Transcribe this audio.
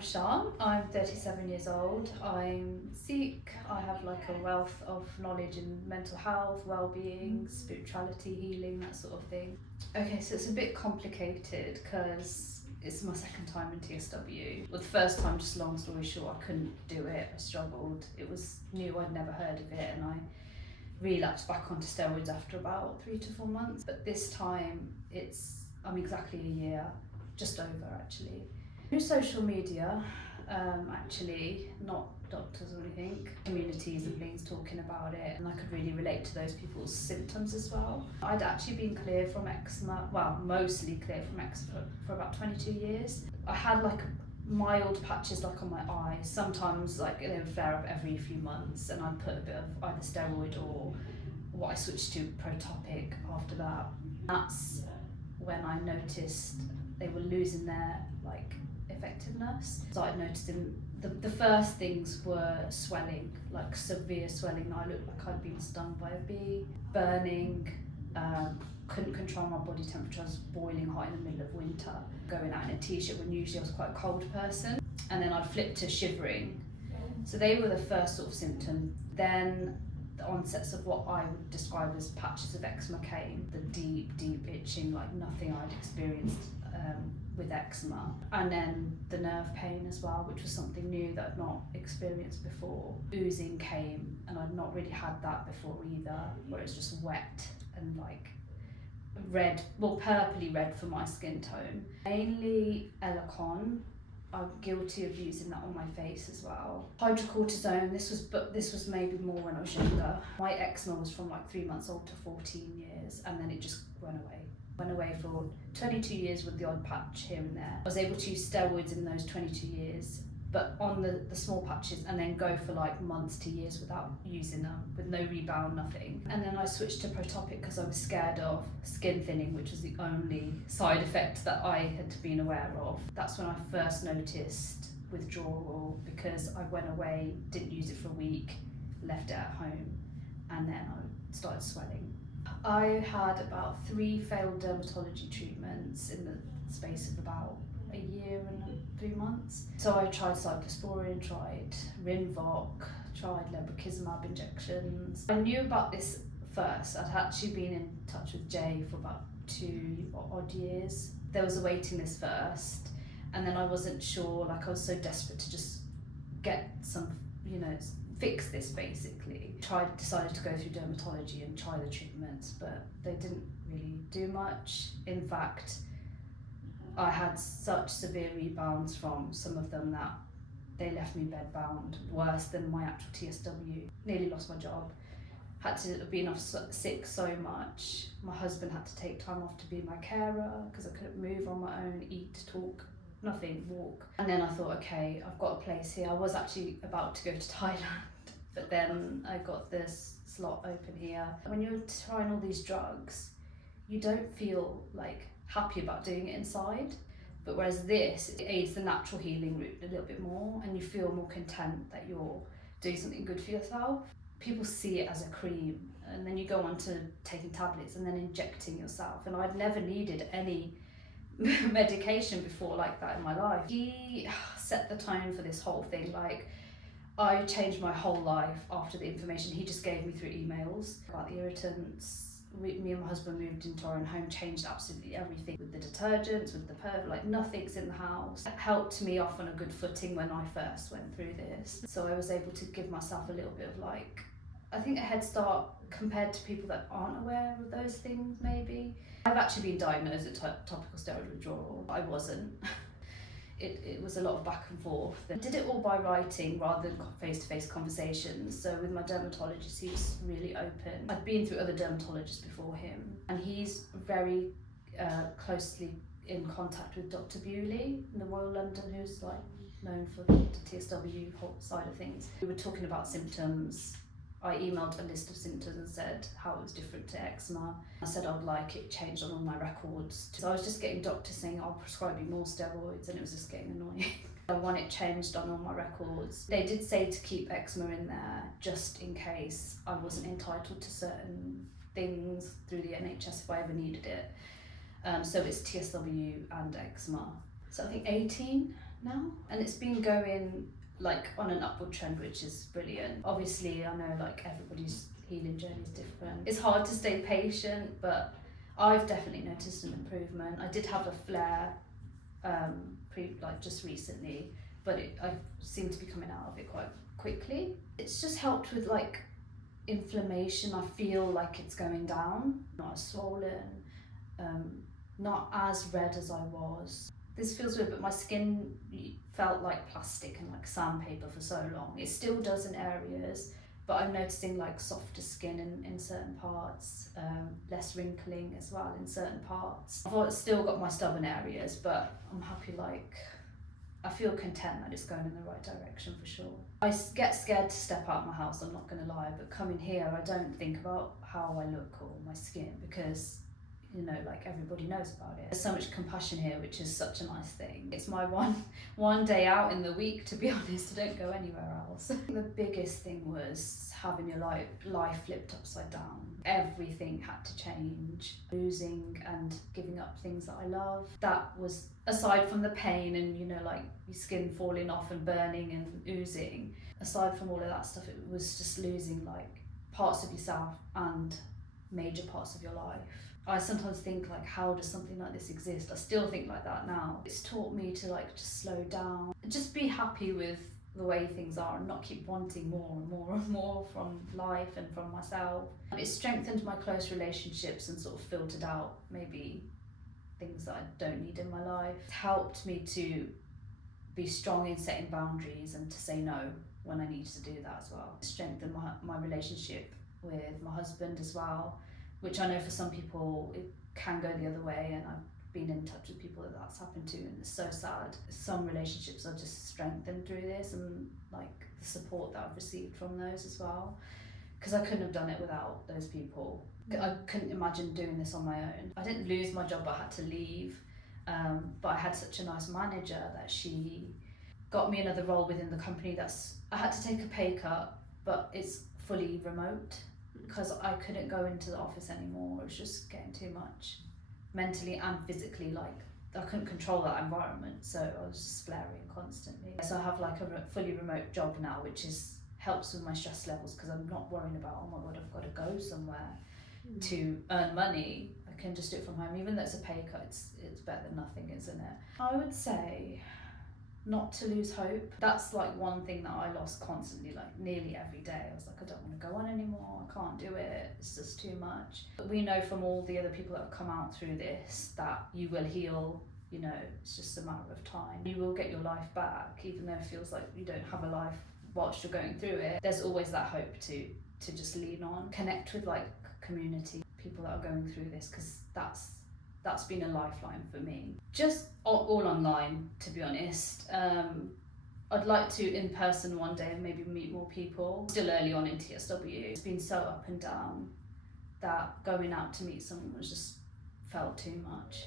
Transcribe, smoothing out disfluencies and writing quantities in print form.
Sharn. I'm 37 years old. I'm Sikh. I have like a wealth of knowledge in mental health, well-being, spirituality, healing, that sort of thing. Okay, so it's a bit complicated because it's my second time in TSW. Well, the first time, just long story short, I couldn't do it. I struggled. It was new. I'd never heard of it, and I relapsed back onto steroids after about 3 to 4 months. But this time, I'm exactly a year, just over actually. Through social media, actually, not doctors or anything, communities and things talking about it, and I could really relate to those people's symptoms as well. I'd actually been clear from eczema, well, mostly clear from eczema for about 22 years. I had like mild patches like on my eyes, sometimes like they would flare up every few months, and I'd put a bit of either steroid or what I switched to Protopic after that. That's when I noticed they were losing their like effectiveness. Started noticing the first things were swelling, like severe swelling. I looked like I'd been stung by a bee, burning, couldn't control my body temperature. I was boiling hot in the middle of winter, going out in a t-shirt when usually I was quite a cold person, and then I'd flip to shivering. So they were the first sort of symptom. Then the onsets of what I would describe as patches of eczema came, the deep itching like nothing I'd experienced with eczema, and then the nerve pain as well, which was something new that I'd not experienced before. Oozing came, and I'd not really had that before either, where it's just wet and like red, well, purpley red for my skin tone. Mainly Elacon. I'm guilty of using that on my face as well. Hydrocortisone, this was maybe more when I was younger. My eczema was from like 3 months old to 14 years, and then it just went away. Went away for 22 years with the odd patch here and there. I was able to use steroids in those 22 years, but on the small patches, and then go for like months to years without using them, with no rebound, nothing. And then I switched to Protopic because I was scared of skin thinning, which was the only side effect that I had been aware of. That's when I first noticed withdrawal, because I went away, didn't use it for a week, left it at home, and then I started swelling. I had about 3 failed dermatology treatments in the space of about a year and 3 months. So I tried cyclosporin, tried Rinvoq, tried lebrikizumab injections. I knew about this first. I'd actually been in touch with Jay for about 2 odd years. There was a waiting list first, and then I wasn't sure, like I was so desperate to just get some, fix this basically. Decided to go through dermatology and try the treatments, but they didn't really do much. In fact, I had such severe rebounds from some of them that they left me bedbound, worse than my actual TSW. Nearly lost my job. Had to have been off sick so much. My husband had to take time off to be my carer because I couldn't move on my own, eat, talk, nothing, walk. And then I thought, okay, I've got a place here. I was actually about to go to Thailand, but then I got this slot open here. When you're trying all these drugs, you don't feel like happy about doing it inside, but whereas this, it aids the natural healing route a little bit more, and you feel more content that you're doing something good for yourself. People see it as a cream, and then you go on to taking tablets and then injecting yourself, and I'd never needed any medication before like that in my life. He set the tone for this whole thing. Like, I changed my whole life after the information he just gave me through emails about the irritants. Me and my husband moved into our own home, changed absolutely everything with the detergents, with the like nothing's in the house. It helped me off on a good footing when I first went through this. So I was able to give myself a little bit of like, I think a head start compared to people that aren't aware of those things maybe. I've actually been diagnosed with topical steroid withdrawal. I wasn't. It was a lot of back and forth. I did it all by writing rather than face-to-face conversations. So with my dermatologist, he was really open. I'd been through other dermatologists before him, and he's very closely in contact with Dr. Bewley in the Royal London, who's like known for the TSW whole side of things. We were talking about symptoms. I emailed a list of symptoms and said how it was different to eczema. I said I would like it changed on all my records. So I was just getting doctors saying, I'll prescribe you more steroids, and it was just getting annoying. I want it changed on all my records. They did say to keep eczema in there just in case I wasn't entitled to certain things through the NHS if I ever needed it. So it's TSW and eczema. So I think 18 now, and it's been going like on an upward trend, which is brilliant. Obviously, I know like everybody's healing journey is different. It's hard to stay patient, but I've definitely noticed an improvement. I did have a flare just recently, but I seem to be coming out of it quite quickly. It's just helped with like inflammation. I feel like it's going down, not as swollen, not as red as I was. This feels weird, but my skin felt like plastic and like sandpaper for so long. It still does in areas, but I'm noticing like softer skin in certain parts, less wrinkling as well in certain parts. I've still got my stubborn areas, but I'm happy, like I feel content that it's going in the right direction for sure. I get scared to step out of my house, I'm not going to lie, but coming here I don't think about how I look or my skin, because you know, like everybody knows about it. There's so much compassion here, which is such a nice thing. It's my one day out in the week, to be honest. I don't go anywhere else. The biggest thing was having your life flipped upside down. Everything had to change. Losing and giving up things that I love. That was, aside from the pain and, you know, like your skin falling off and burning and oozing, aside from all of that stuff, it was just losing like parts of yourself and major parts of your life. I sometimes think like, how does something like this exist? I still think like that now. It's taught me to like just slow down, just be happy with the way things are and not keep wanting more and more and more from life and from myself. It's strengthened my close relationships and sort of filtered out maybe things that I don't need in my life. It's helped me to be strong in setting boundaries and to say no when I need to do that as well. It's strengthened my relationship with my husband as well, which I know for some people it can go the other way, and I've been in touch with people that that's happened to, and it's so sad. Some relationships are just strengthened through this, and like the support that I've received from those as well, because I couldn't have done it without those people. I couldn't imagine doing this on my own. I didn't lose my job, I had to leave, but I had such a nice manager that she got me another role within the company. I had to take a pay cut, but it's fully remote, because I couldn't go into the office anymore. It was just getting too much mentally and physically. Like I couldn't control that environment, so I was just flaring constantly. So I have like a fully remote job now, which helps with my stress levels, because I'm not worrying about, oh my god, I've got to go somewhere to earn money. I can just do it from home. Even though it's a pay cut, it's better than nothing, isn't it? I would say not to lose hope. That's like one thing that I lost constantly, like nearly every day. I was like, I don't want to go on anymore, I can't do it, it's just too much. But we know from all the other people that have come out through this that you will heal, you know, it's just a matter of time. You will get your life back, even though it feels like you don't have a life whilst you're going through it. There's always that hope to just lean on, connect with like community, people that are going through this, because that's been a lifeline for me. Just all online, to be honest. I'd like to in person one day and maybe meet more people. Still early on in TSW. It's been so up and down that going out to meet someone was just felt too much.